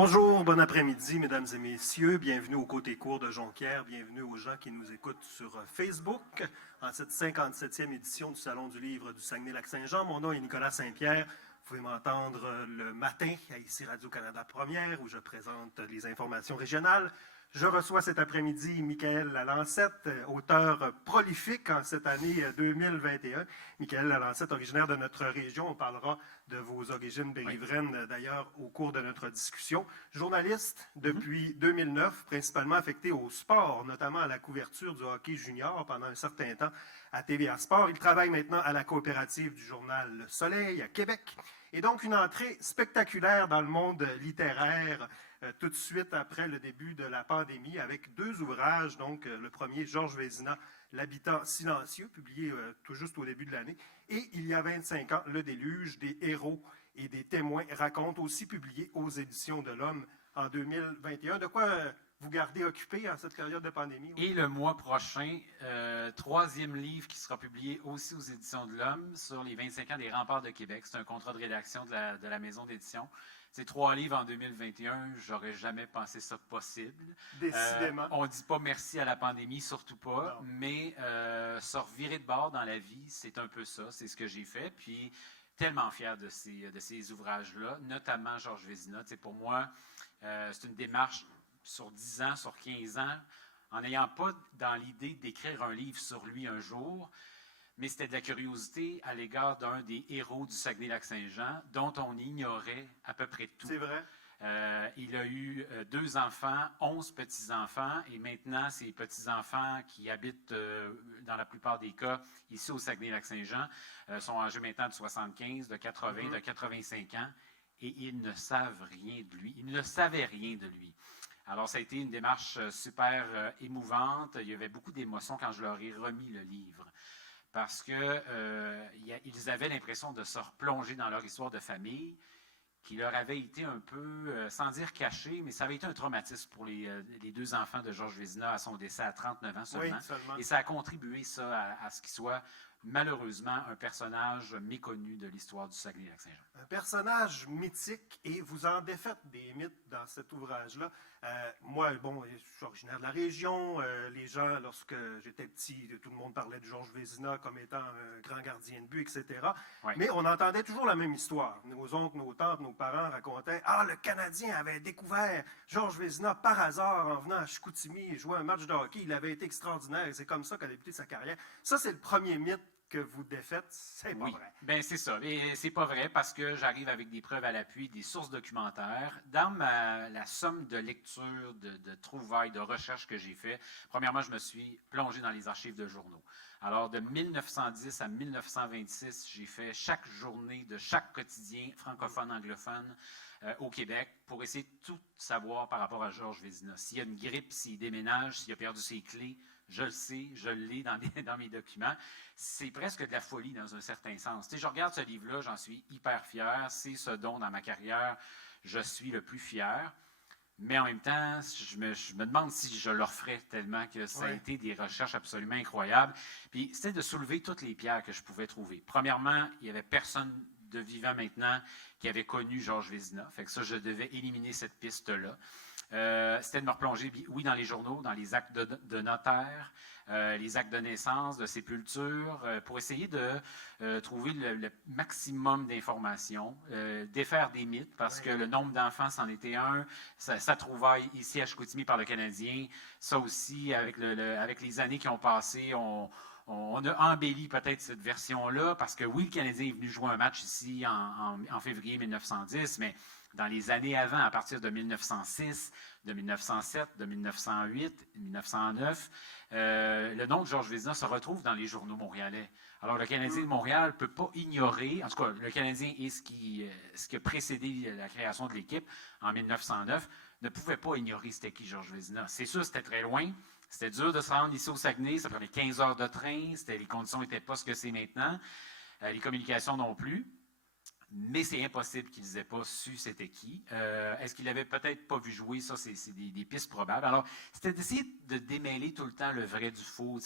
Bonjour, bon après-midi, mesdames et messieurs. Bienvenue au Côté court de Jonquière. Bienvenue aux gens qui nous écoutent sur Facebook en cette 57e édition du Salon du livre du Saguenay-Lac-Saint-Jean. Mon nom est Nicolas Saint-Pierre. Vous pouvez m'entendre le matin à ici Radio-Canada Première où je présente les informations régionales. Je reçois cet après-midi Michaël Lalancette, auteur prolifique en cette année 2021. Michaël Lalancette, originaire de notre région. On parlera de vos origines riveraines, d'ailleurs, au cours de notre discussion. Journaliste depuis 2009, principalement affecté au sport, notamment à la couverture du hockey junior pendant un certain temps à TVA Sport. Il travaille maintenant à la coopérative du journal Le Soleil à Québec. Et donc, une entrée spectaculaire dans le monde littéraire tout de suite après le début de la pandémie avec deux ouvrages. Donc, le premier, Georges Vézina, L'habitant silencieux, publié tout juste au début de l'année. Et il y a 25 ans, Le déluge, des héros et des témoins raconte, aussi publié aux éditions de l'Homme en 2021. De quoi vous gardez occupé en cette période de pandémie? Oui? Et le mois prochain, troisième livre qui sera publié aussi aux éditions de l'Homme sur les 25 ans des Remparts de Québec. C'est un contrat de rédaction de la maison d'édition. C'est 3 livres en 2021, j'aurais jamais pensé ça possible. Décidément. On ne dit pas merci à la pandémie, surtout pas, non. Mais se revirer de bord dans la vie, c'est un peu ça, c'est ce que j'ai fait. Puis tellement fier de ces ouvrages-là, notamment Georges Vézina. Pour moi, c'est une démarche sur 10 ans, sur 15 ans, en n'ayant pas dans l'idée d'écrire un livre sur lui un jour, mais c'était de la curiosité à l'égard d'un des héros du Saguenay-Lac-Saint-Jean, dont on ignorait à peu près tout. C'est vrai. Il a eu 2 enfants, 11 petits-enfants, et maintenant, ces petits-enfants qui habitent, dans la plupart des cas, ici au Saguenay-Lac-Saint-Jean, sont âgés maintenant de 75, de 80, de 85 ans, et ils ne savent rien de lui. Ils ne savaient rien de lui. Alors, ça a été une démarche super émouvante. Il y avait beaucoup d'émotions quand je leur ai remis le livre. Parce qu'ils avaient l'impression de se replonger dans leur histoire de famille, qui leur avait été un peu, sans dire caché, mais ça avait été un traumatisme pour les 2 enfants de Georges Vézina à son décès à 39 ans seulement. Oui, seulement. Et ça a contribué, ça, à ce qu'il soit malheureusement un personnage méconnu de l'histoire du Saguenay-Lac-Saint-Jean. Un personnage mythique, et vous en défaites des mythes dans cet ouvrage-là. Moi, bon, je suis originaire de la région. Les gens, lorsque j'étais petit, tout le monde parlait de Georges Vézina comme étant un grand gardien de but, etc. Oui. Mais on entendait toujours la même histoire. Nos oncles, nos tantes, nos parents racontaient « Ah, le Canadien avait découvert Georges Vézina par hasard en venant à Chicoutimi et jouer un match de hockey. Il avait été extraordinaire et c'est comme ça qu'a débuté sa carrière. » Ça, c'est le premier mythe que vous défaites, c'est pas vrai. Bien, c'est ça. Et c'est pas vrai parce que j'arrive avec des preuves à l'appui, des sources documentaires. Dans la somme de lecture, de trouvailles, de recherches que j'ai fait, premièrement, je me suis plongé dans les archives de journaux. Alors, de 1910 à 1926, j'ai fait chaque journée de chaque quotidien francophone-anglophone au Québec pour essayer de tout savoir par rapport à Georges Vézina. S'il y a une grippe, s'il déménage, s'il a perdu ses clés, je le sais, je l'ai dans mes documents. C'est presque de la folie dans un certain sens. Tu sais, je regarde ce livre-là, j'en suis hyper fier. C'est ce dont, dans ma carrière, je suis le plus fier. Mais en même temps, je me demande si je le referais tellement que ça a été des recherches absolument incroyables. Puis, c'était de soulever toutes les pierres que je pouvais trouver. Premièrement, il n'y avait personne de vivant maintenant qui avait connu Georges Vézina. Fait que ça, je devais éliminer cette piste-là. C'était de me replonger, oui, dans les journaux, dans les actes de notaire, les actes de naissance, de sépulture, pour essayer de trouver le maximum d'informations, défaire des mythes, parce que le nombre d'enfants, c'en était un, ça trouvaille ici à Chicoutimi par le Canadien, ça aussi, avec les années qui ont passé, on a embelli peut-être cette version-là, parce que oui, le Canadien est venu jouer un match ici en février 1910, mais dans les années avant, à partir de 1906, de 1907, de 1908, 1909, le nom de Georges Vézina se retrouve dans les journaux montréalais. Alors, le Canadien de Montréal ne peut pas ignorer, en tout cas, le Canadien et ce qui a précédé la création de l'équipe en 1909, ne pouvait pas ignorer c'était qui Georges Vézina. C'est sûr, c'était très loin. C'était dur de se rendre ici au Saguenay. Ça prenait 15 heures de train. Les conditions n'étaient pas ce que c'est maintenant. Les communications non plus. Mais c'est impossible qu'ils n'aient pas su c'était qui. Est-ce qu'ils l'avaient peut-être pas vu jouer? Ça, c'est des pistes probables. Alors, c'était d'essayer de démêler tout le temps le vrai du faux.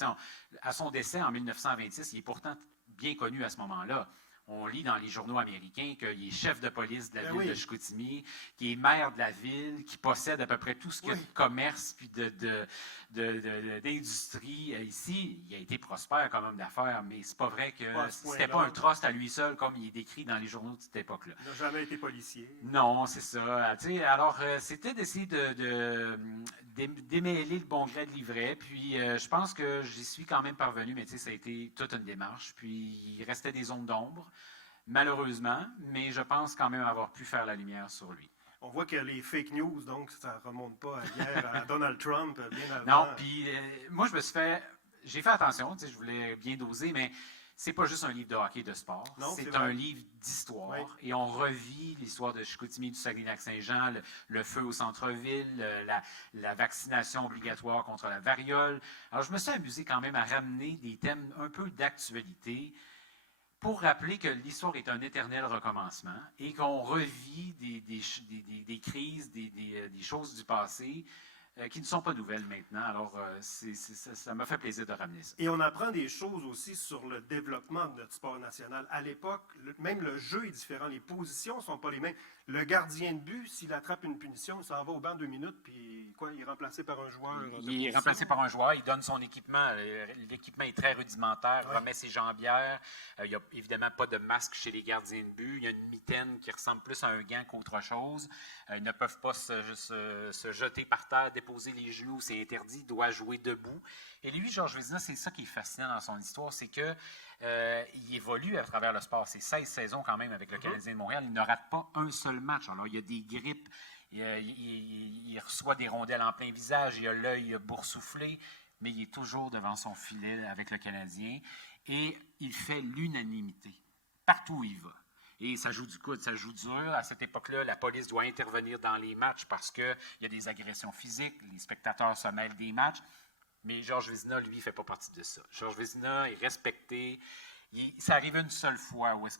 À son décès en 1926, il est pourtant bien connu à ce moment-là. On lit dans les journaux américains qu'il est chef de police de la ville oui. de Chicoutimi, qui est maire de la ville, qui possède à peu près tout ce qu'il y a de commerce puis d'industrie. Ici, il a été prospère comme homme d'affaires, mais c'est pas vrai que c'était pas un trust à lui seul comme il est décrit dans les journaux de cette époque-là. Il n'a jamais été policier. Non, c'est ça. Alors, c'était d'essayer démêler le bon gré de l'ivraie. Puis, je pense que j'y suis quand même parvenu, mais ça a été toute une démarche. Puis, il restait des zones d'ombre, malheureusement, mais je pense quand même avoir pu faire la lumière sur lui. On voit que les fake news, donc, ça ne remonte pas à hier, à Donald Trump, bien avant. Non, puis moi, j'ai fait attention, je voulais bien doser, mais c'est pas juste un livre de hockey de sport, c'est un livre d'histoire. Oui. Et on revit l'histoire de Chicoutimi, du Saguenay-Lac-Saint-Jean, le feu au centre-ville, la vaccination obligatoire contre la variole. Alors, je me suis amusé quand même à ramener des thèmes un peu d'actualité pour rappeler que l'histoire est un éternel recommencement et qu'on revit des crises, des choses du passé qui ne sont pas nouvelles maintenant. Alors, ça m'a fait plaisir de ramener ça. Et on apprend des choses aussi sur le développement de notre sport national. À l'époque, même le jeu est différent, les positions ne sont pas les mêmes. Le gardien de but, s'il attrape une punition, il s'en va au banc 2 minutes, puis il est remplacé par un joueur. Il est remplacé par un joueur, il donne son équipement. L'équipement est très rudimentaire, remet ses jambières. Il n'y a évidemment pas de masque chez les gardiens de but. Il y a une mitaine qui ressemble plus à un gant qu'autre chose. Ils ne peuvent pas se jeter par terre, déposer les genoux, c'est interdit, il doit jouer debout. Et lui, Georges Vézina, c'est ça qui est fascinant dans son histoire, c'est que il évolue à travers le sport. C'est 16 saisons quand même avec le Canadien de Montréal. Il ne rate pas un seul match. Alors, il y a des grippes, il reçoit des rondelles en plein visage, il a l'œil boursouflé, mais il est toujours devant son filet avec le Canadien. Et il fait l'unanimité partout où il va. Et ça joue du coude, ça joue dur. À cette époque-là, la police doit intervenir dans les matchs parce qu'il y a des agressions physiques, les spectateurs se mêlent des matchs. Mais Georges Vézina, lui, ne fait pas partie de ça. Georges Vézina est respecté. Ça arrive une seule fois où il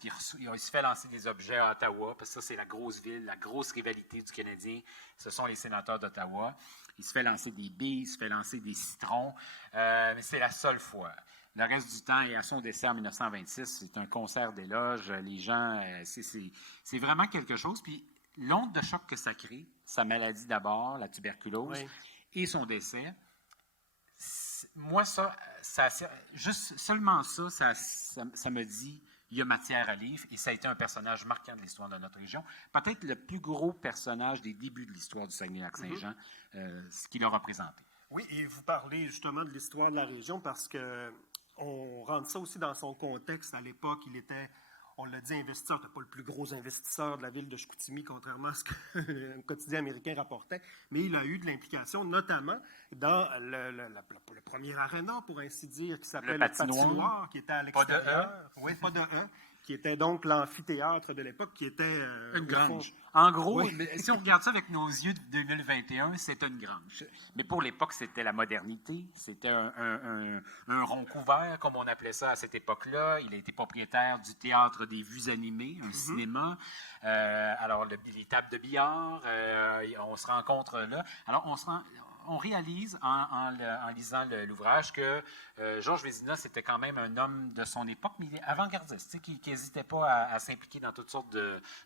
se fait lancer des objets à Ottawa, parce que ça, c'est la grosse ville, la grosse rivalité du Canadien. Ce sont les sénateurs d'Ottawa. Il se fait lancer des billes, il se fait lancer des citrons, mais c'est la seule fois. Le reste du temps, et à son décès en 1926, c'est un concert d'éloges. Les gens, c'est vraiment quelque chose. Puis l'onde de choc que ça crée, sa maladie d'abord, la tuberculose, et son décès, moi, juste seulement ça me dit, il y a matière à livre, et ça a été un personnage marquant de l'histoire de notre région. Peut-être le plus gros personnage des débuts de l'histoire du Saguenay-Lac-Saint-Jean, ce qu'il a représenté. Oui, et vous parlez justement de l'histoire de la région parce qu'on rentre ça aussi dans son contexte. À l'époque, il était, on l'a dit, investisseur. Ce n'était pas le plus gros investisseur de la ville de Chicoutimi, contrairement à ce que un quotidien américain rapportait, mais il a eu de l'implication, notamment dans le premier aréna, pour ainsi dire, qui s'appelait le Patinoire, qui était à l'extérieur. Oui, pas de E. Qui était donc l'amphithéâtre de l'époque, qui était... une grange. En gros, si on regarde ça avec nos yeux de 2021, c'est une grange. Mais pour l'époque, c'était la modernité. C'était un rond couvert, comme on appelait ça à cette époque-là. Il a été propriétaire du Théâtre des Vues animées, un cinéma. Alors, les tables de billard, on se rencontre là. Alors, on réalise en lisant l'ouvrage que Georges Vézina, c'était quand même un homme de son époque, mais il est avant-gardiste, qui n'hésitait pas à s'impliquer dans toutes sortes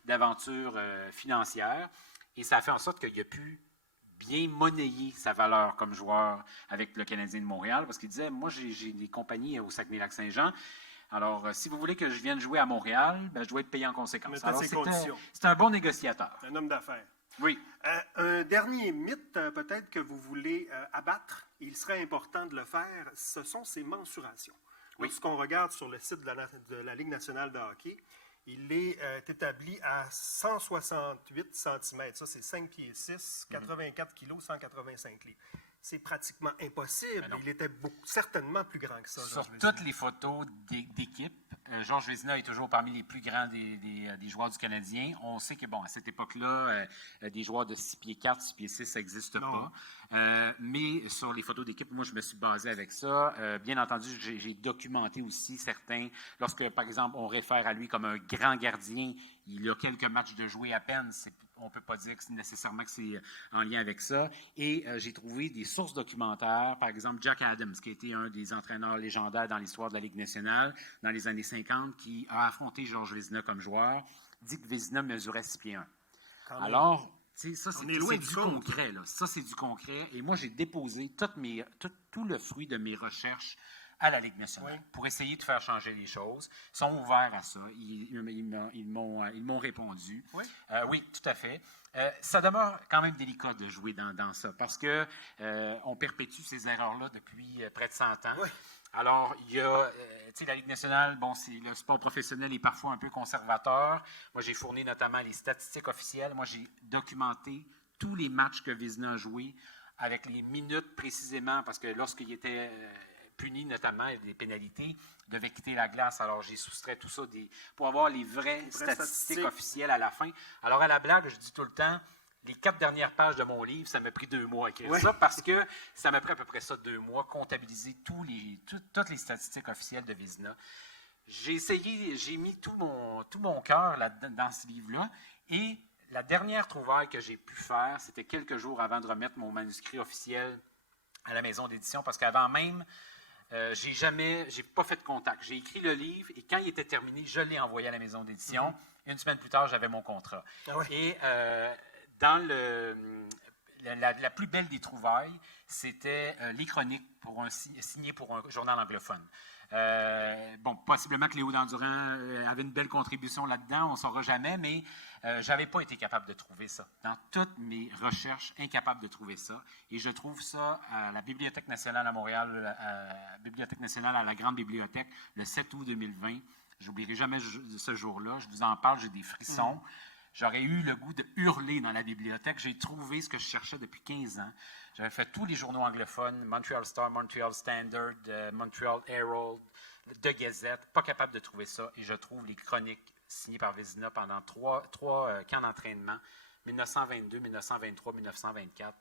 d'aventures financières. Et ça a fait en sorte qu'il a pu bien monnayer sa valeur comme joueur avec le Canadien de Montréal, parce qu'il disait, moi, j'ai des compagnies au Saguenay-Lac-Saint-Jean. Alors, si vous voulez que je vienne jouer à Montréal, je dois être payé en conséquence. Alors, c'est un bon négociateur. Un homme d'affaires. Oui. Un dernier mythe, peut-être, que vous voulez abattre, et il serait important de le faire, ce sont ces mensurations. Oui. Lorsqu'on regarde sur le site de la Ligue nationale de hockey, il est établi à 168 cm. Ça, c'est 5 pieds 6, 84 kg, 185 livres. C'est pratiquement impossible. Il était certainement plus grand que ça. Sur toutes les photos d'équipe, Georges Vézina est toujours parmi les plus grands des joueurs du Canadien. On sait que, à cette époque-là, des joueurs de 6 pieds 4, 6 pieds 6, ça n'existe pas. Mais sur les photos d'équipe, moi, je me suis basé avec ça. Bien entendu, j'ai documenté aussi certains. Lorsque, par exemple, on réfère à lui comme un grand gardien, il a quelques matchs de jouer à peine. on peut pas dire que nécessairement que c'est en lien avec ça. Et j'ai trouvé des sources documentaires, par exemple Jack Adams, qui a été un des entraîneurs légendaires dans l'histoire de la Ligue nationale dans les années 50, qui a affronté Georges Vézina comme joueur, dit que Vézina mesurait 6 pieds 1. Alors, tu sais, ça, c'est du concret. Là. Ça, c'est du concret. Et moi, j'ai déposé tout le fruit de mes recherches à la Ligue nationale pour essayer de faire changer les choses. Ils sont ouverts à ça. Ils m'ont répondu. Oui, oui, tout à fait. Ça demeure quand même délicat de jouer dans ça parce que on perpétue ces erreurs-là depuis près de 100 ans. Oui. Alors, il y a, tu sais, la Ligue nationale, bon, le sport professionnel est parfois un peu conservateur. Moi, j'ai fourni notamment les statistiques officielles. Moi, j'ai documenté tous les matchs que Vézina a joués avec les minutes précisément parce que lorsqu'il était puni notamment avec des pénalités, devait quitter la glace. Alors, j'ai soustrait tout ça pour avoir les vraies statistiques officielles à la fin. Alors, à la blague, je dis tout le temps, les 4 dernières pages de mon livre, ça m'a pris 2 mois à écrire ça parce que ça m'a pris à peu près ça 2 mois, comptabiliser toutes les statistiques officielles de Vézina. J'ai mis tout mon cœur dans ce livre-là et la dernière trouvaille que j'ai pu faire, c'était quelques jours avant de remettre mon manuscrit officiel à la maison d'édition parce qu'avant même, j'ai pas fait de contact. J'ai écrit le livre et quand il était terminé, je l'ai envoyé à la maison d'édition. Une semaine plus tard, j'avais mon contrat. Ah ouais. Et dans la plus belle des trouvailles, c'était les chroniques signées pour un journal anglophone. Bon, possiblement que Léo Dandurand avait une belle contribution là-dedans, on ne saura jamais, mais je n'avais pas été capable de trouver ça. Dans toutes mes recherches, incapable de trouver ça. Et je trouve ça à la Bibliothèque nationale à Montréal, Bibliothèque nationale à la Grande Bibliothèque, le 7 août 2020. Je n'oublierai jamais ce jour-là. Je vous en parle, j'ai des frissons. J'aurais eu le goût de hurler dans la bibliothèque. J'ai trouvé ce que je cherchais depuis 15 ans. J'avais fait tous les journaux anglophones, Montreal Star, Montreal Standard, Montreal Herald, The Gazette. Pas capable de trouver ça. Et je trouve les chroniques signées par Vézina pendant trois camps d'entraînement, 1922, 1923, 1924.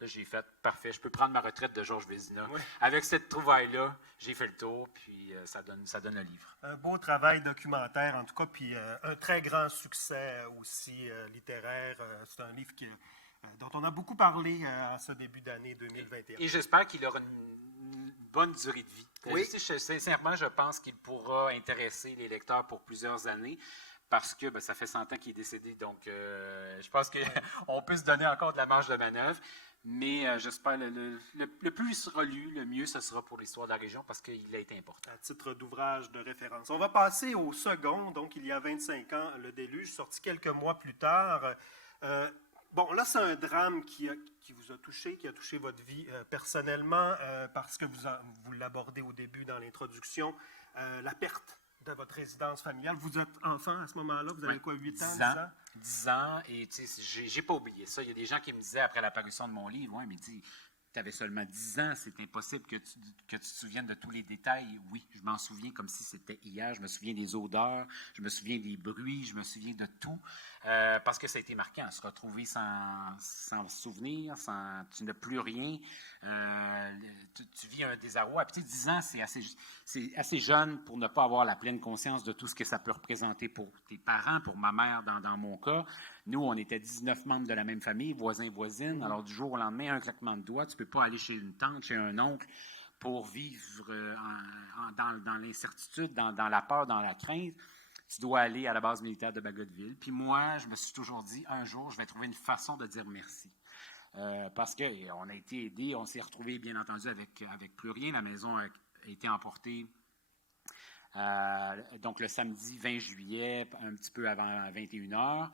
Là, j'ai fait, parfait, je peux prendre ma retraite de Georges Vézina. Oui. Avec cette trouvaille-là, j'ai fait le tour, puis ça donne un livre. Un beau travail documentaire, en tout cas, puis un très grand succès aussi littéraire. C'est un livre dont on a beaucoup parlé en ce début d'année 2021. Et j'espère qu'il aura une bonne durée de vie. Oui. Sincèrement, je pense qu'il pourra intéresser les lecteurs pour plusieurs années. Parce que ça fait 100 ans qu'il est décédé, donc je pense qu'on peut se donner encore de la marge de manœuvre. Mais j'espère le plus il sera lu, le mieux ce sera pour l'histoire de la région parce qu'il a été important. À titre d'ouvrage de référence. On va passer au second, donc il y a 25 ans, Le Déluge, sorti quelques mois plus tard. Bon, là, c'est un drame qui vous a touché, qui a touché votre vie personnellement, parce que vous l'abordez au début dans l'introduction, la perte de votre résidence familiale. Vous êtes enfant à ce moment-là, vous avez quoi, 8 ans, 10 ans, et tu sais, j'ai pas oublié ça. Il y a des gens qui me disaient après l'apparition de mon livre, ouais, mais tu avais seulement 10 ans, c'est impossible que tu te souviennes de tous les détails. Oui, je m'en souviens comme si c'était hier. Je me souviens des odeurs, je me souviens des bruits, je me souviens de tout. Parce que ça a été marquant, se retrouver sans souvenir, tu n'as plus rien. Tu vis un désarroi. Puis, 10 ans, c'est assez jeune pour ne pas avoir la pleine conscience de tout ce que ça peut représenter pour tes parents, pour ma mère dans mon cas. Nous, on était 19 membres de la même famille, voisins et voisines. Alors, du jour au lendemain, un claquement de doigts, tu ne peux pas aller chez une tante, chez un oncle pour vivre dans l'incertitude, dans la peur, dans la crainte. Tu dois aller à la base militaire de Bagotville. Puis moi, je me suis toujours dit, un jour, je vais trouver une façon de dire merci. Parce qu'on a été aidés, on s'est retrouvés, bien entendu, avec plus rien. La maison a été emportée donc le samedi 20 juillet, un petit peu avant 21h.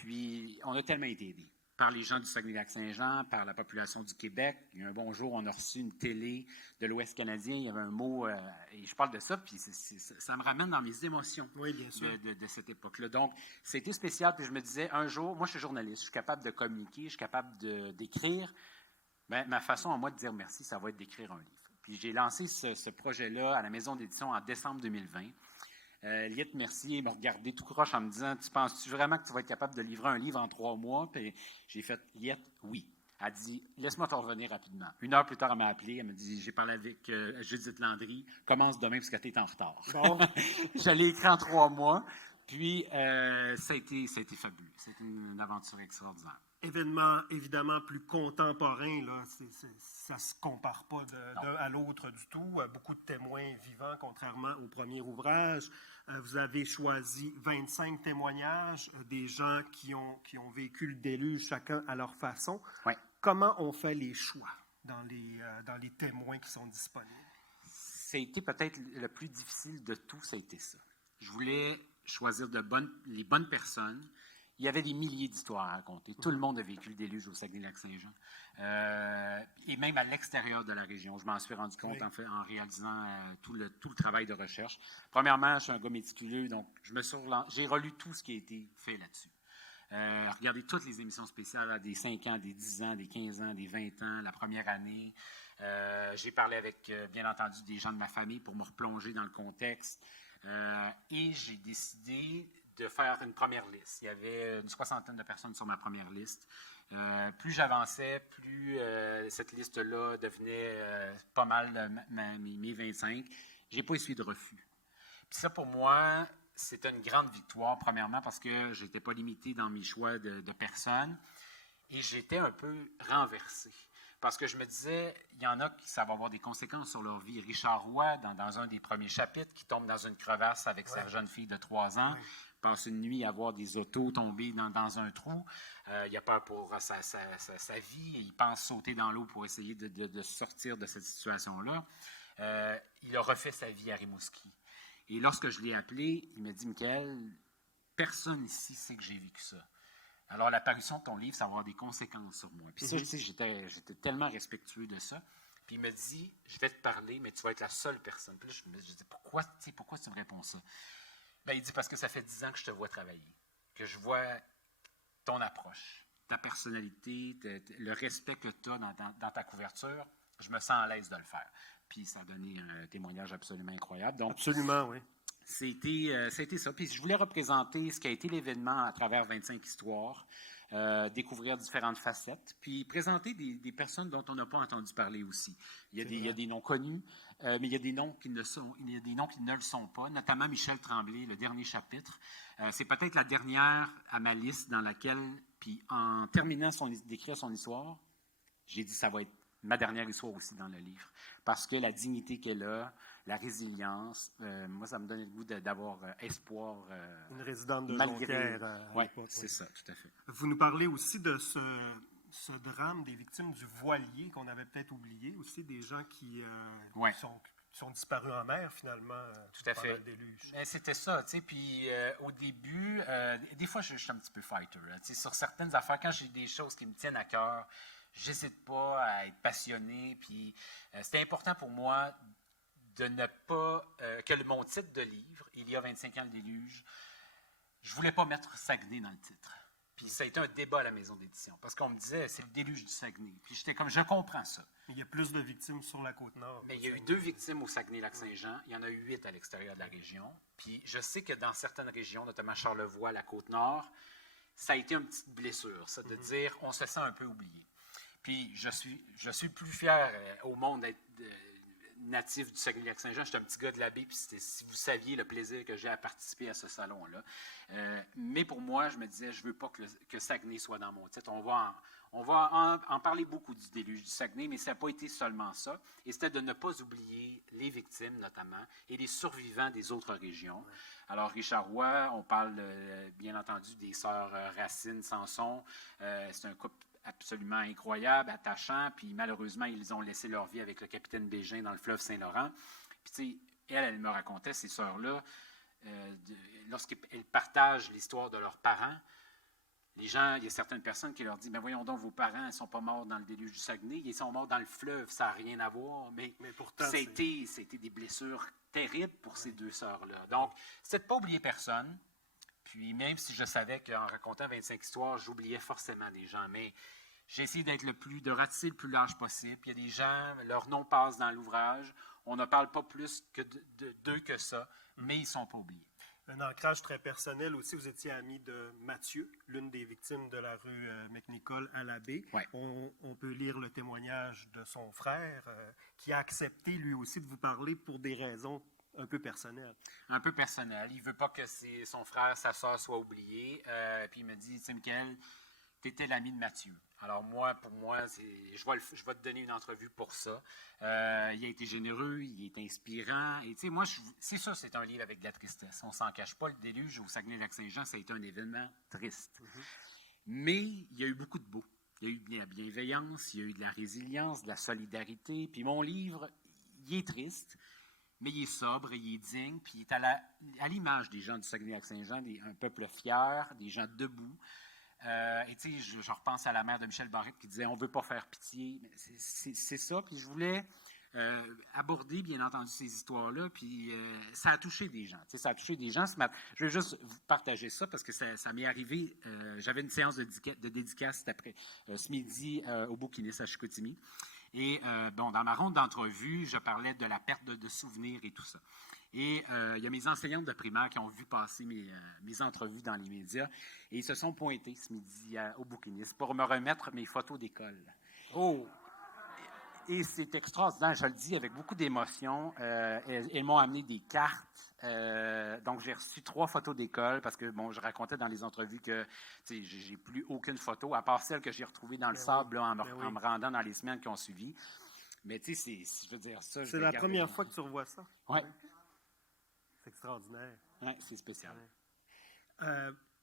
Puis, on a tellement été aidés par les gens du Saguenay-Lac-Saint-Jean, par la population du Québec. Il y a un bon jour, on a reçu une télé de l'Ouest canadien. Il y avait un mot, et je parle de ça, puis ça me ramène dans mes émotions de cette époque-là. Donc, c'était spécial, puis je me disais, un jour, moi, je suis journaliste, je suis capable de communiquer, je suis capable d'écrire. Bien, ma façon à moi de dire merci, ça va être d'écrire un livre. Puis, j'ai lancé ce projet-là à la maison d'édition en décembre 2020. Liette Mercier me regardait tout croche en me disant, tu penses-tu vraiment que tu vas être capable de livrer un livre en 3 mois? Puis j'ai fait, Liette, oui. Elle dit, laisse-moi te revenir rapidement. 1 heure plus tard, elle m'a appelé. Elle m'a dit, j'ai parlé avec Judith Landry. Commence demain parce que tu es en retard. Bon. J'allais écrire en 3 mois. Puis, ça a été fabuleux. C'était une aventure extraordinaire. Événement évidemment plus contemporain, là, ça ne se compare pas d'un à l'autre du tout. Beaucoup de témoins vivants, contrairement au premier ouvrage. Vous avez choisi 25 témoignages des gens qui ont vécu le déluge, chacun à leur façon. Ouais. Comment on fait les choix dans les témoins qui sont disponibles? Ça a été peut-être le plus difficile de tout, ça a été ça. Je voulais choisir les bonnes personnes. Il y avait des milliers d'histoires à raconter. Tout le monde a vécu le déluge au Saguenay-Lac-Saint-Jean. Et même à l'extérieur de la région. Je m'en suis rendu compte en réalisant tout le travail de recherche. Premièrement, je suis un gars méticuleux, donc j'ai relu tout ce qui a été fait là-dessus. Regardez toutes les émissions spéciales, des 5 ans, des 10 ans, des 15 ans, des 20 ans, la première année. J'ai parlé avec, bien entendu, des gens de ma famille pour me replonger dans le contexte. Et j'ai décidé de faire une première liste. Il y avait une 60aine de personnes sur ma première liste. Plus j'avançais, plus cette liste-là devenait pas mal mes 25. Je n'ai pas essuyé de refus. Puis ça, pour moi, c'était une grande victoire, premièrement, parce que je n'étais pas limité dans mes choix de personnes. Et j'étais un peu renversé. Parce que je me disais, il y en a qui ça va avoir des conséquences sur leur vie. Richard Roy, dans un des premiers chapitres, qui tombe dans une crevasse avec sa jeune fille de 3 ans, passe une nuit à voir des autos tomber dans un trou. Il a peur pour sa vie. Il pense sauter dans l'eau pour essayer de sortir de cette situation-là. Il a refait sa vie à Rimouski. Et lorsque je l'ai appelé, il m'a dit, Michael, personne ici sait que j'ai vécu ça. Alors, la parution de ton livre, ça va avoir des conséquences sur moi. Puis ça, j'étais tellement respectueux de ça. Puis il me dit, je vais te parler, mais tu vas être la seule personne. Puis là, je dis, pourquoi tu me réponds ça? Bien, il dit, parce que ça fait 10 ans que je te vois travailler, que je vois ton approche, ta personnalité, le respect que tu as dans ta couverture. Je me sens à l'aise de le faire. Puis ça a donné un témoignage absolument incroyable. Donc, absolument, oui. C'était ça. Puis je voulais représenter ce qui a été l'événement à travers 25 histoires, découvrir différentes facettes, puis présenter des personnes dont on n'a pas entendu parler aussi. Il y a des noms connus, mais il y a des noms qui ne le sont pas, notamment Michel Tremblay, le dernier chapitre. C'est peut-être la dernière à ma liste dans laquelle, puis en terminant d'écrire son histoire, j'ai dit ça va être ma dernière histoire aussi dans le livre, parce que la dignité qu'elle a, la résilience, moi, ça me donne le goût d'avoir espoir. Une résidente de malgré... Jonquière. Oui, c'est ça, tout à fait. Vous nous parlez aussi de ce drame des victimes du voilier qu'on avait peut-être oublié, aussi des gens qui sont disparus en mer, finalement, tout à fait. Le déluge. C'était ça, tu sais, puis au début, des fois, je suis un petit peu fighter, tu sais, sur certaines affaires, quand j'ai des choses qui me tiennent à cœur, j'hésite pas à être passionné, puis c'était important pour moi de ne pas, que mon titre de livre, il y a 25 ans le déluge, je voulais pas mettre Saguenay dans le titre. Puis ça a été un débat à la maison d'édition, parce qu'on me disait, c'est le déluge du Saguenay. Puis j'étais comme, je comprends ça. Mais il y a plus de victimes sur la Côte-Nord. Mais il y a eu 2 victimes au Saguenay-Lac-Saint-Jean, il y en a eu 8 à l'extérieur de la région. Puis je sais que dans certaines régions, notamment Charlevoix, la Côte-Nord, ça a été une petite blessure, ça, de dire, on se sent un peu oublié. Puis je suis le plus fier au monde d'être natif du Saguenay-Lac-Saint-Jean. J'étais un petit gars de la baie, puis si vous saviez le plaisir que j'ai à participer à ce salon-là. Mais pour moi, je me disais, je ne veux pas que Saguenay soit dans mon titre. On va en parler beaucoup du déluge du Saguenay, mais ça n'a pas été seulement ça. Et c'était de ne pas oublier les victimes, notamment, et les survivants des autres régions. Ouais. Alors, Richard Roy, on parle, bien entendu, des sœurs Racine, Sanson. C'est un couple absolument incroyable, attachant, puis malheureusement, ils ont laissé leur vie avec le capitaine Bégin dans le fleuve Saint-Laurent. Puis, tu sais, elle me racontait, ces sœurs-là, lorsqu'elles partagent l'histoire de leurs parents, les gens, il y a certaines personnes qui leur disent, ben voyons donc, vos parents, ils ne sont pas morts dans le déluge du Saguenay, ils sont morts dans le fleuve, ça n'a rien à voir, mais pourtant, c'était des blessures terribles pour ces 2 sœurs-là. Donc, c'est de ne pas oublier personne. Puis même si je savais qu'en racontant 25 histoires, j'oubliais forcément des gens, mais j'ai essayé de ratisser le plus large possible. Puis il y a des gens, leur nom passe dans l'ouvrage, on ne parle pas plus que d'eux que ça, mais ils ne sont pas oubliés. Un ancrage très personnel aussi, vous étiez ami de Mathieu, l'une des victimes de la rue McNicol à la baie. Ouais. On peut lire le témoignage de son frère qui a accepté lui aussi de vous parler pour des raisons un peu personnel. Un peu personnel. Il ne veut pas que son frère, sa soeur soient oubliés. Puis il me dit, tu sais, Michael, tu étais l'ami de Mathieu. Alors pour moi, je vais te donner une entrevue pour ça. Il a été généreux, il est inspirant. Et tu sais, moi, c'est ça, c'est un livre avec de la tristesse. On s'en cache pas. Le déluge au Saguenay-Lac-Saint-Jean, ça a été un événement triste. Mais il y a eu beaucoup de beau. Il y a eu de la bienveillance, il y a eu de la résilience, de la solidarité. Puis mon livre, il est triste, mais il est sobre, il est digne, puis il est à l'image des gens du Saguenay-Lac-Saint-Jean, un peuple fier, des gens debout. Et tu sais, je repense à la mère de Michel Barrette qui disait « On ne veut pas faire pitié ». C'est ça, puis je voulais aborder, bien entendu, ces histoires-là, puis ça a touché des gens. Tu sais, ça a touché des gens. Je vais juste vous partager ça parce que ça m'est arrivé. J'avais une séance de dédicace ce midi au Bouquinistes à Chicoutimi. Et dans ma ronde d'entrevue, je parlais de la perte de souvenirs et tout ça. Et il y a mes enseignantes de primaire qui ont vu passer mes entrevues dans les médias et ils se sont pointés ce midi au Bouquinistes pour me remettre mes photos d'école. Oh! Et c'est extraordinaire, je le dis avec beaucoup d'émotion. Elles m'ont amené des cartes. Donc, j'ai reçu 3 photos d'école parce que, je racontais dans les entrevues que j'ai plus aucune photo, à part celle que j'ai retrouvée dans le sable là, en me rendant dans les semaines qui ont suivi. Mais tu sais, je veux dire ça. C'est la première fois que tu revois ça? Oui. C'est extraordinaire. Oui, c'est spécial. Ouais.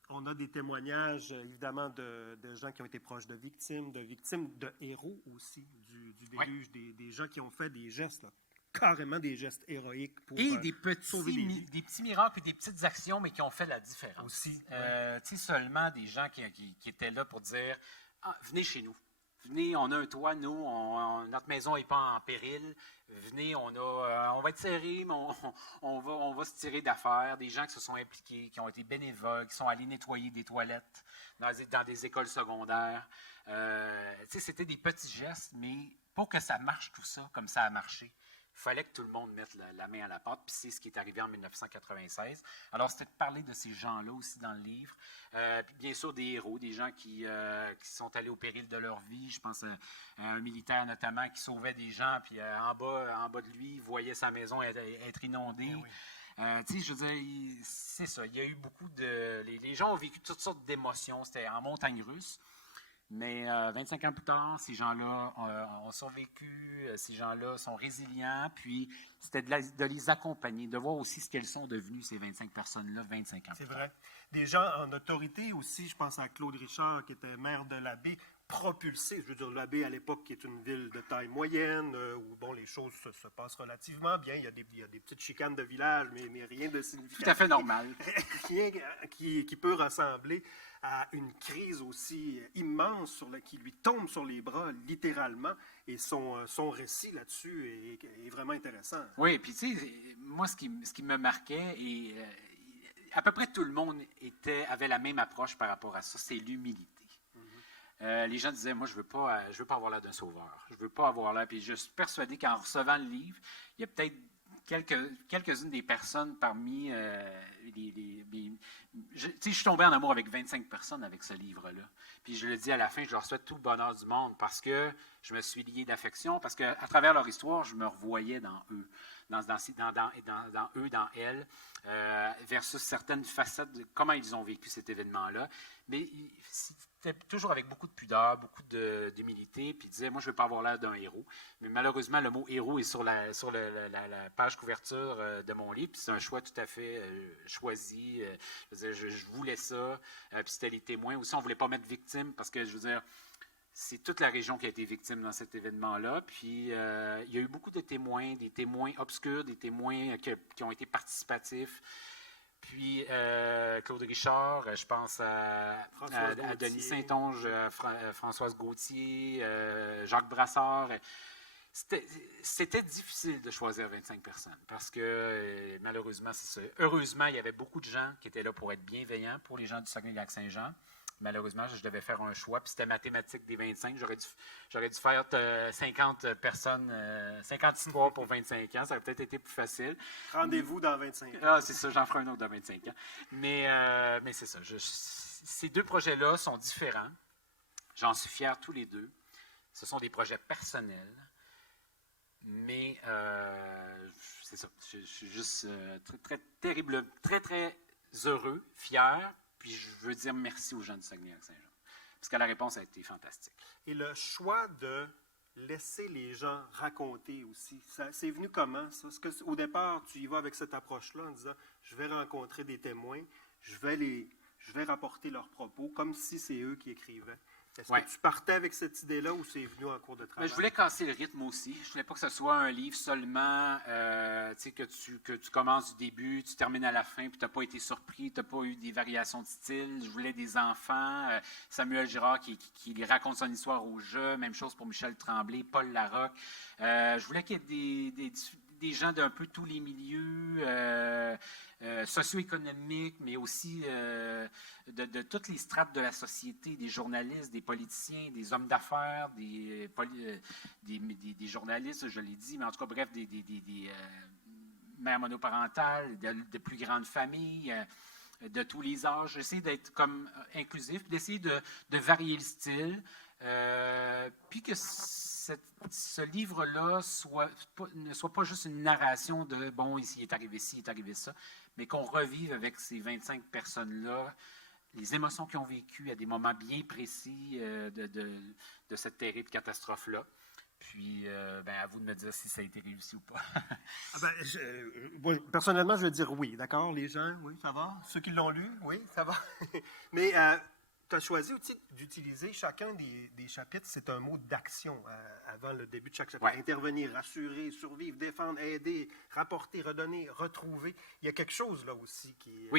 On a des témoignages, évidemment, de gens qui ont été proches de victimes de héros aussi, du déluge, des gens qui ont fait des gestes, là, carrément des gestes héroïques pour et des des petits miracles et des petites actions, mais qui ont fait la différence. Aussi. Tu sais, seulement des gens qui étaient là pour dire venez chez nous. Venez, on a un toit, nous, notre maison n'est pas en péril. Venez, on va être serrés, mais on va se tirer d'affaires. Des gens qui se sont impliqués, qui ont été bénévoles, qui sont allés nettoyer des toilettes dans des écoles secondaires. Tu sais, c'était des petits gestes, mais pour que ça marche tout ça, comme ça a marché, il fallait que tout le monde mette la main à la pâte, puis c'est ce qui est arrivé en 1996. Alors, c'était de parler de ces gens-là aussi dans le livre. Puis bien sûr, des héros, des gens qui sont allés au péril de leur vie. Je pense à un militaire notamment qui sauvait des gens, puis en bas de lui, il voyait sa maison être inondée. Tu sais, je veux dire, c'est ça. Il y a eu beaucoup de... Les gens ont vécu toutes sortes d'émotions. C'était en montagne russe. Mais 25 ans plus tard, ces gens-là ont survécu, ces gens-là sont résilients, puis c'était de les accompagner, de voir aussi ce qu'elles sont devenues, ces 25 personnes-là, 25 ans plus tard. C'est vrai. Des gens en autorité aussi, je pense à Claude Richard, qui était maire de l'Abbé, propulsé, je veux dire, l'Abbé à l'époque, qui est une ville de taille moyenne, où les choses se passent relativement bien, il y a des petites chicanes de village, mais rien de significatif. Tout à fait normal. Rien qui peut ressembler à une crise aussi immense qui lui tombe sur les bras, littéralement, et son récit là-dessus est vraiment intéressant. Oui, puis tu sais, moi, ce qui me marquait, et à peu près tout le monde avait la même approche par rapport à ça, c'est l'humilité. Les gens disaient, moi, je veux pas avoir l'air d'un sauveur. Je veux pas avoir l'air. Puis je suis persuadé qu'en recevant le livre, il y a peut-être quelques-unes des personnes parmi je suis tombé en amour avec 25 personnes avec ce livre-là. Puis je le dis à la fin, je leur souhaite tout le bonheur du monde parce que je me suis lié d'affection, parce qu'à travers leur histoire, je me revoyais dans eux, dans eux, dans elles, versus certaines facettes de comment ils ont vécu cet événement-là. Mais c'était toujours avec beaucoup de pudeur, beaucoup d'humilité, puis ils disaient, moi, je ne veux pas avoir l'air d'un héros. Mais malheureusement, le mot héros est sur la page couverture de mon livre, puis c'est un choix tout à fait choisi. Je voulais ça, puis c'était les témoins. Aussi, on ne voulait pas mettre victime, parce que, je veux dire, c'est toute la région qui a été victime dans cet événement-là. Puis, il y a eu beaucoup de témoins, des témoins obscurs, des témoins qui ont été participatifs. Puis, Claude Richard, je pense à Denis Saint-Onge, Françoise Gauthier, Jacques Brassard. C'était difficile de choisir 25 personnes parce que, malheureusement, c'est ça. Heureusement, il y avait beaucoup de gens qui étaient là pour être bienveillants pour les gens du Saguenay-Lac-Saint-Jean. Malheureusement, je devais faire un choix, puis c'était mathématique des 25. J'aurais dû faire 50 personnes, 50 histoires pour 25 ans. Ça aurait peut-être été plus facile. Rendez-vous dans 25 ans. Ah, c'est ça, j'en ferai un autre dans 25 ans. Mais c'est ça. Ces deux projets-là sont différents. J'en suis fier tous les deux. Ce sont des projets personnels. Mais c'est ça. Je suis juste très, très heureux, fier. Puis je veux dire merci aux gens du Saguenay-Lac-Saint-Jean. Parce que la réponse a été fantastique. Et le choix de laisser les gens raconter aussi, c'est venu comment, ça? Est-ce qu'au départ, tu y vas avec cette approche-là en disant, je vais rencontrer des témoins, je vais rapporter leurs propos, comme si c'est eux qui écrivaient. Est-ce que tu partais avec cette idée-là ou c'est venu en cours de travail? Mais je voulais casser le rythme aussi. Je voulais pas que ce soit un livre seulement, que tu commences du début, tu termines à la fin, puis tu n'as pas été surpris, tu n'as pas eu des variations de style. Je voulais des enfants. Samuel Girard qui raconte son histoire au jeu. Même chose pour Michel Tremblay, Paul Larocque. Je voulais qu'il y ait des gens d'un peu tous les milieux, socio-économiques, mais aussi de toutes les strates de la société, des journalistes, des politiciens, des hommes d'affaires, des journalistes, je l'ai dit, mais en tout cas, bref, des mères monoparentales, de plus grandes familles, de tous les âges. J'essaie d'être comme inclusif, d'essayer de varier le style, puis que ce livre-là ne soit pas juste une narration de « bon, ici, il est arrivé ci, il est arrivé ça », mais qu'on revive avec ces 25 personnes-là les émotions qu'ils ont vécues à des moments bien précis de cette terrible catastrophe-là. Puis, à vous de me dire si ça a été réussi ou pas. Personnellement, je vais dire oui, d'accord? Les gens, oui, ça va. Ceux qui l'ont lu, oui, ça va. Mais tu as choisi d'utiliser chacun des chapitres, c'est un mot d'action avant le début de chaque chapitre. Ouais. Intervenir, rassurer, survivre, défendre, aider, rapporter, redonner, retrouver. Il y a quelque chose là aussi qui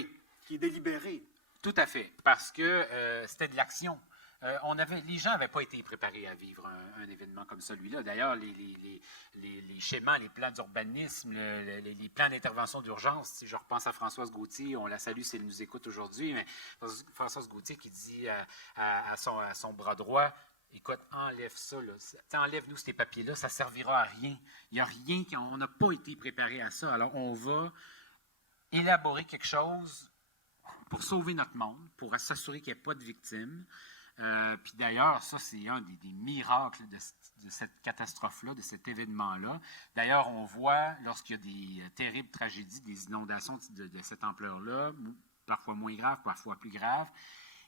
est délibéré. Tout à fait, parce que c'était de l'action. Les gens n'avaient pas été préparés à vivre un événement comme celui-là. D'ailleurs, les schémas, les plans d'urbanisme, les plans d'intervention d'urgence, si je repense à Françoise Gauthier, on la salue si elle nous écoute aujourd'hui, mais Françoise Gauthier qui dit à son bras droit, écoute, enlève ça, enlève-nous ces papiers-là, ça ne servira à rien. Il n'y a rien, on n'a pas été préparé à ça. Alors, on va élaborer quelque chose pour sauver notre monde, pour s'assurer qu'il n'y ait pas de victimes. Puis d'ailleurs, ça, c'est un des miracles de cette catastrophe-là, de cet événement-là. D'ailleurs, on voit, lorsqu'il y a des terribles tragédies, des inondations de cette ampleur-là, parfois moins graves, parfois plus graves,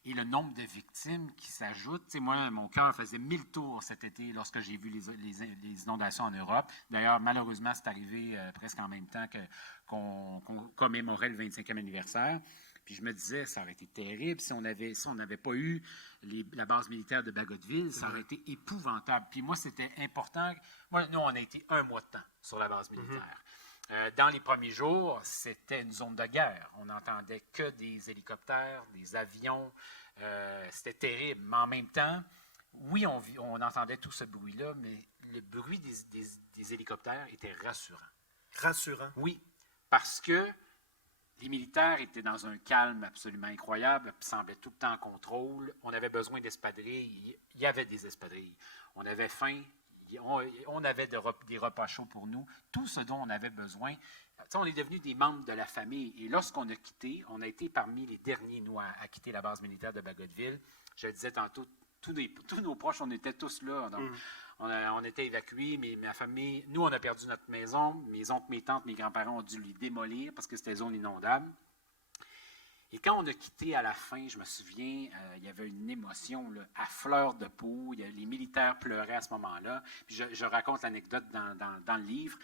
et le nombre de victimes qui s'ajoutent. Tu sais, moi, mon cœur faisait 1000 tours cet été lorsque j'ai vu les inondations en Europe. D'ailleurs, malheureusement, c'est arrivé presque en même temps qu'on commémorait le 25e anniversaire. Puis je me disais, ça aurait été terrible si on n'avait pas eu la base militaire de Bagotville, ça aurait été épouvantable. Puis moi, c'était important. Nous, on a été 1 mois de temps sur la base militaire. Dans les premiers jours, c'était une zone de guerre. On n'entendait que des hélicoptères, des avions. C'était terrible. Mais en même temps, oui, on entendait tout ce bruit-là, mais le bruit des hélicoptères était rassurant. Rassurant? Oui, parce que les militaires étaient dans un calme absolument incroyable, semblaient tout le temps en contrôle. On avait besoin d'espadrilles. Il y avait des espadrilles. On avait faim. On avait des repas chauds pour nous. Tout ce dont on avait besoin. On est devenus des membres de la famille. Et lorsqu'on a quitté, on a été parmi les derniers, nous, à quitter la base militaire de Bagotville. Je le disais tantôt, tous nos proches, on était tous là. Donc, on était évacués, mais ma famille, nous, on a perdu notre maison. Mes oncles, mes tantes, mes grands-parents ont dû les démolir parce que c'était zone inondable. Et quand on a quitté à la fin, je me souviens, il y avait une émotion là, à fleur de peau. Les militaires pleuraient à ce moment-là. Puis je raconte l'anecdote dans le livre.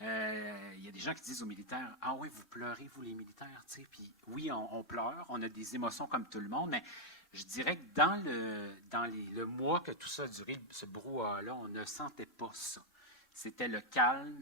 Il y a des gens qui disent aux militaires, « Ah oui, vous pleurez, vous les militaires? » Puis oui, on pleure, on a des émotions comme tout le monde, mais je dirais que dans le mois que tout ça a duré, ce brouhaha-là, on ne sentait pas ça. C'était le calme,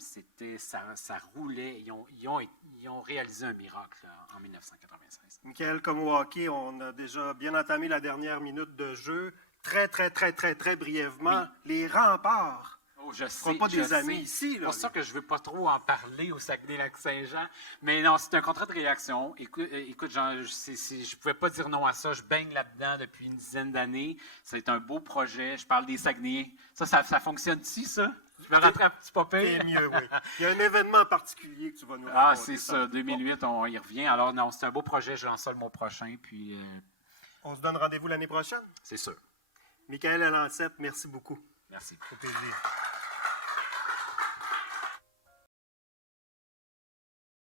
ça roulait. Ils ont réalisé un miracle là, en 1996. Michael, comme au hockey, on a déjà bien entamé la dernière minute de jeu. Très, très, très, très, très brièvement, les remparts. Oh, je sais, pas des amis ici. C'est pour ça que je ne veux pas trop en parler au Saguenay-Lac-Saint-Jean. Mais non, c'est un contrat de réaction. Écoute Jean, je ne pouvais pas dire non à ça. Je baigne là-dedans depuis une dizaine d'années. C'est un beau projet. Je parle des Saguenayens. Ça fonctionne-tu, ça? Je me rattrape un petit papier. C'est mieux, oui. Il y a un événement particulier que tu vas nous raconter. Ah, c'est ça. 2008, on y revient. Alors non, c'est un beau projet. Je lance ça le mois prochain. Puis, on se donne rendez-vous l'année prochaine? C'est sûr. Michael Alancette, merci beaucoup. Merci. Au plaisir.